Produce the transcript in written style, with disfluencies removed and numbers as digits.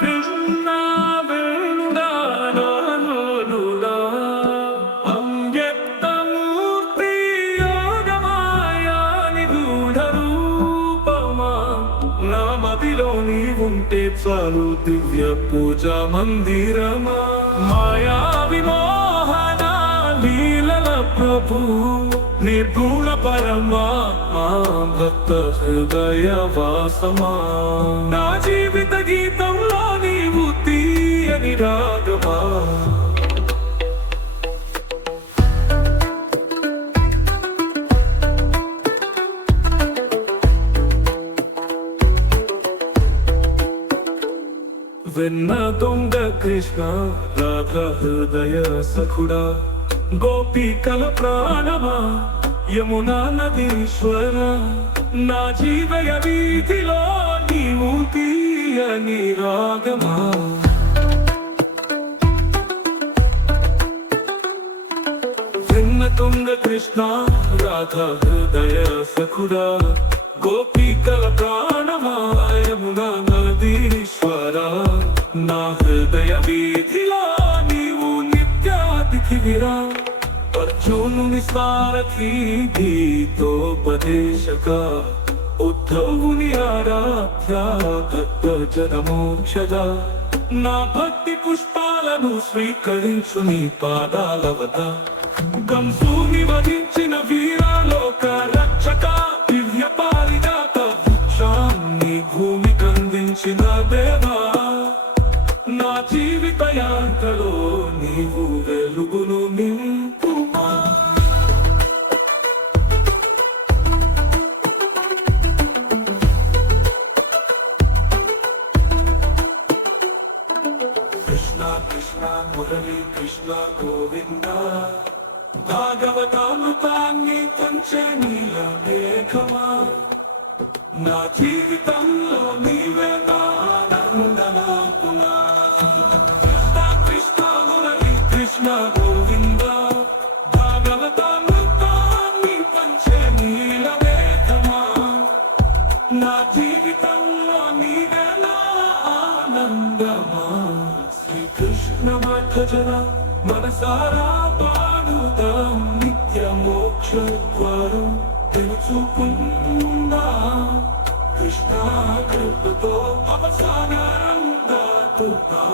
కృష్ణ వేణుగాననులా అవ్యక్తమూర్తి యోగమాయా నిగూఢ రూపమా నా మదిలో నీవుంటే చాలు దివ్య పూజా మందిరమా మాయా విమోహన లీలల ప్రభు నిర్గుణ పరమా భక్త హృదయ వాసమా నా జీవిత గీతంలో నీవు తీయని రాగమా వెన్న దొంగ కృష్ణ రాధా హృదయ సఖుడా గోపికల ప్రాణమా యమునా నదీశ్వర నా జీవయ వీధిలో నీవు తీయని రాగమా వెన్న దొంగ కృష్ణ రాధా హృదయ సఖుడా గోపికల ప్రాణమా యమునా నదీశ్వర నా హృదయ వీధిలో నీవు నిత్యాతిథివిరా అర్జునుని సారథి గీతోపదేశక ఉద్ధవుని ఆరాధ్య భక్త జనమోక్షద నా భక్తి పుష్పాలను స్వీకరించు నీ పాదాల వద్ద కంసుని వధించిన వీరాలోక రక్షక దివ్య పారిజాత వృక్షాన్ని భూమి కందించిన దేవా నా జీవిత యాత్రలో నీవు వెలుగును నింపుమా కృష్ణ కృష్ణ మురళీ కృష్ణ గోవింద భాగవతామృతాన్ని పంచే నీల మేఘమా నా జీవితంలో నీవే ఆనందనాపునా కృష్ణ మురళీ కృష్ణ గోవింద భాగవతామృతాన్ని పంచే నీల మేఘమా నా జీవితంలో నీవే ఆనందమా శ్రీకృష్ణ భజన మనసారా పాడుదాం నిత్య మోక్ష ద్వారం తెలుసుకున్నా కృష్ణ కృపతో అవసానం దాటుగా